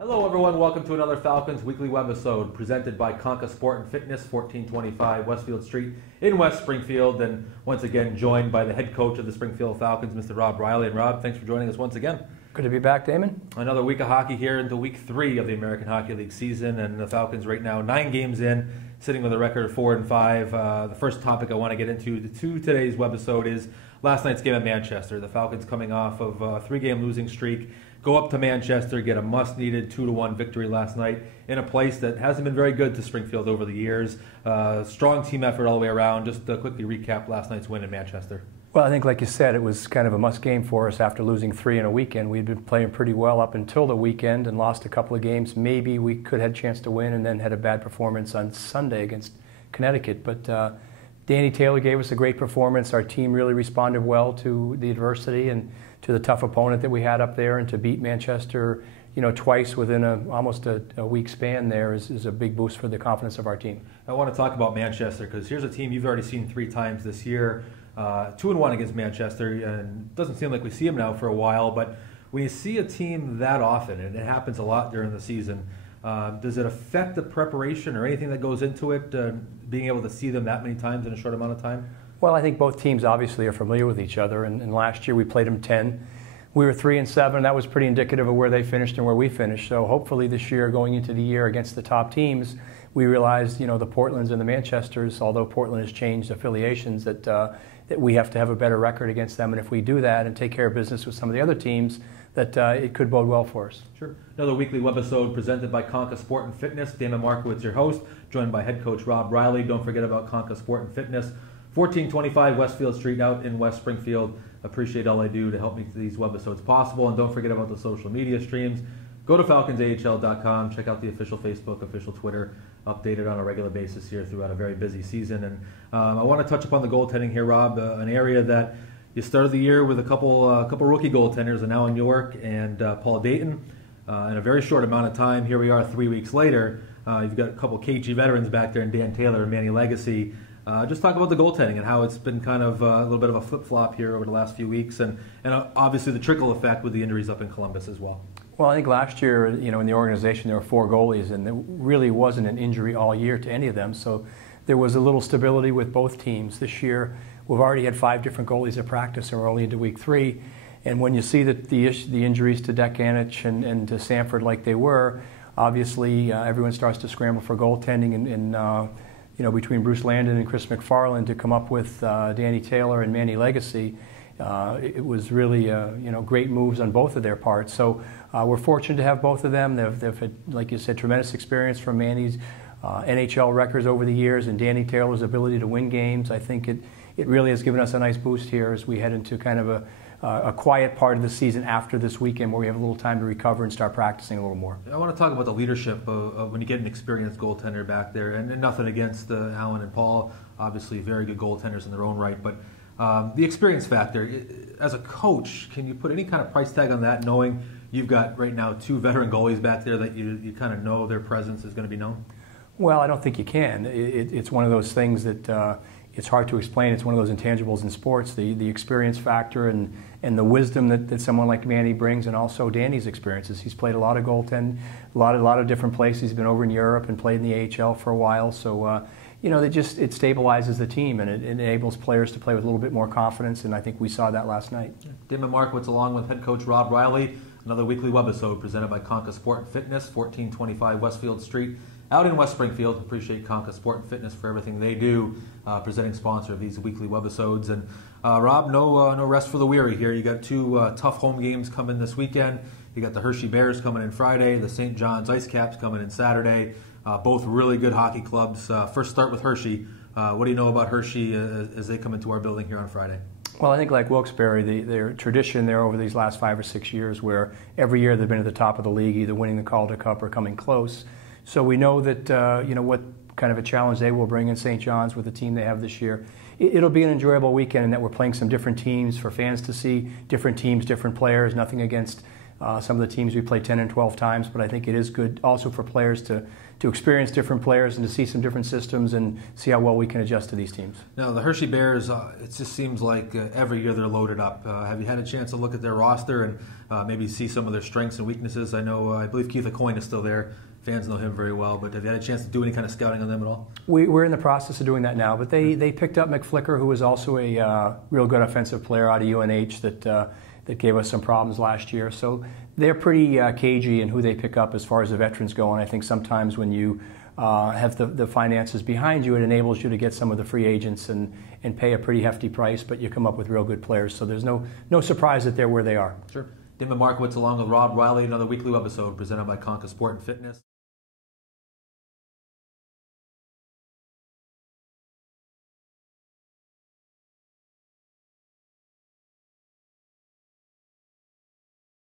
Hello everyone, welcome to another Falcons Weekly Webisode presented by Conca Sport and Fitness, 1425 Westfield Street in West Springfield, and once again joined by the head coach of the Springfield Falcons, Mr. Rob Riley. And Rob, thanks for joining us once again. Good to be back, Damon. Another week of hockey here into week 3 of the American Hockey League season, and the Falcons right now 9 games in, sitting with a record of 4-5. The first topic I want to get into today's webisode is last night's game at Manchester. The Falcons coming off of a 3-game losing streak, go up to Manchester, get a must-needed 2-1 victory last night in a place that hasn't been very good to Springfield over the years. Strong team effort all the way around. Just to quickly recap last night's win in Manchester. Well, I think, like you said, it was kind of a must game for us after losing 3 in a weekend. We'd been playing pretty well up until the weekend and lost a couple of games. Maybe we could have had a chance to win, and then had a bad performance on Sunday against Connecticut. But Danny Taylor gave us a great performance. Our team really responded well to the adversity and to the tough opponent that we had up there, and to beat Manchester, twice within almost a week span there is a big boost for the confidence of our team. I want to talk about Manchester because here's a team you've already seen 3 times this year. 2-1 against Manchester, and it doesn't seem like we see them now for a while, but when you see a team that often, and it happens a lot during the season, does it affect the preparation or anything that goes into it, being able to see them that many times in a short amount of time? Well, I think both teams obviously are familiar with each other, and last year we played them 10. We were 3-7. That was pretty indicative of where they finished and where we finished. So hopefully this year, going into the year against the top teams, we realized, the Portlands and the Manchesters, although Portland has changed affiliations, that we have to have a better record against them. And if we do that and take care of business with some of the other teams, that it could bode well for us. Sure. Another weekly webisode presented by Conca Sport and Fitness. Damon Markiewicz, your host, joined by head coach Rob Riley. Don't forget about Conca Sport and Fitness, 1425 Westfield Street out in West Springfield. Appreciate all they do to help make these webisodes possible. And don't forget about the social media streams. Go to FalconsAHL.com, check out the official Facebook, official Twitter, updated on a regular basis here throughout a very busy season. And I want to touch upon the goaltending here, Rob, an area that you started the year with a couple rookie goaltenders, and now in York and Paul Dayton. In a very short amount of time, here we are 3 weeks later. You've got a couple KG veterans back there in Dan Taylor and Manny Legacy. Just talk about the goaltending and how it's been kind of a little bit of a flip-flop here over the last few weeks, and obviously the trickle effect with the injuries up in Columbus as well. Well, I think last year, in the organization there were 4 goalies, and there really wasn't an injury all year to any of them. So there was a little stability with both teams. This year, we've already had 5 different goalies at practice, and we're only into week 3. And when you see that the injuries to Dekanich and to Sanford like they were, obviously everyone starts to scramble for goaltending, and between Bruce Landon and Chris McFarland to come up with Danny Taylor and Manny Legacy, it was really great moves on both of their parts. So we're fortunate to have both of them. They've had, like you said, tremendous experience from Manny's NHL records over the years, and Danny Taylor's ability to win games. I think it really has given us a nice boost here as we head into kind of a quiet part of the season after this weekend, where we have a little time to recover and start practicing a little more. I want to talk about the leadership of when you get an experienced goaltender back there, and nothing against Alan and Paul, obviously very good goaltenders in their own right, but the experience factor. As a coach, can you put any kind of price tag on that, knowing you've got right now 2 veteran goalies back there that you kind of know their presence is going to be known? Well, I don't think you can. It's one of those things that it's hard to explain. It's one of those intangibles in sports, the experience factor and the wisdom that someone like Manny brings, and also Danny's experiences. He's played a lot of goaltending, a lot of different places. He's been over in Europe and played in the AHL for a while. So, it stabilizes the team, and it enables players to play with a little bit more confidence, and I think we saw that last night. Damon Markiewicz along with head coach Rob Riley. Another weekly webisode presented by Conca Sport and Fitness, 1425 Westfield Street out in West Springfield. Appreciate Conca Sport and Fitness for everything they do, presenting sponsor of these weekly webisodes. And Rob, no rest for the weary here. You got 2 tough home games coming this weekend. You got the Hershey Bears coming in Friday, the St. John's Ice Caps coming in Saturday. Both really good hockey clubs. First start with Hershey. What do you know about Hershey as they come into our building here on Friday? Well, I think like Wilkes-Barre, their tradition there over these last 5 or 6 years, where every year they've been at the top of the league, either winning the Calder Cup or coming close. So we know that what kind of a challenge they will bring in St. John's with the team they have this year. It'll be an enjoyable weekend in that we're playing some different teams for fans to see, different teams, different players. Nothing against Some of the teams we play 10 and 12 times, but I think it is good also for players to experience different players and to see some different systems and see how well we can adjust to these teams. Now, the Hershey Bears, it just seems like every year they're loaded up. Have you had a chance to look at their roster and maybe see some of their strengths and weaknesses? I believe Keith Aucoin is still there. Fans know him very well, but have you had a chance to do any kind of scouting on them at all? We're in the process of doing that now, but they picked up McFlicker, who was also a real good offensive player out of UNH that gave us some problems last year. So they're pretty cagey in who they pick up as far as the veterans go, and I think sometimes when you have the finances behind you, it enables you to get some of the free agents and pay a pretty hefty price, but you come up with real good players. So there's no surprise that they're where they are. Sure. Damon Markiewicz along with Rob Riley, another weekly webisode presented by Conca Sport and Fitness.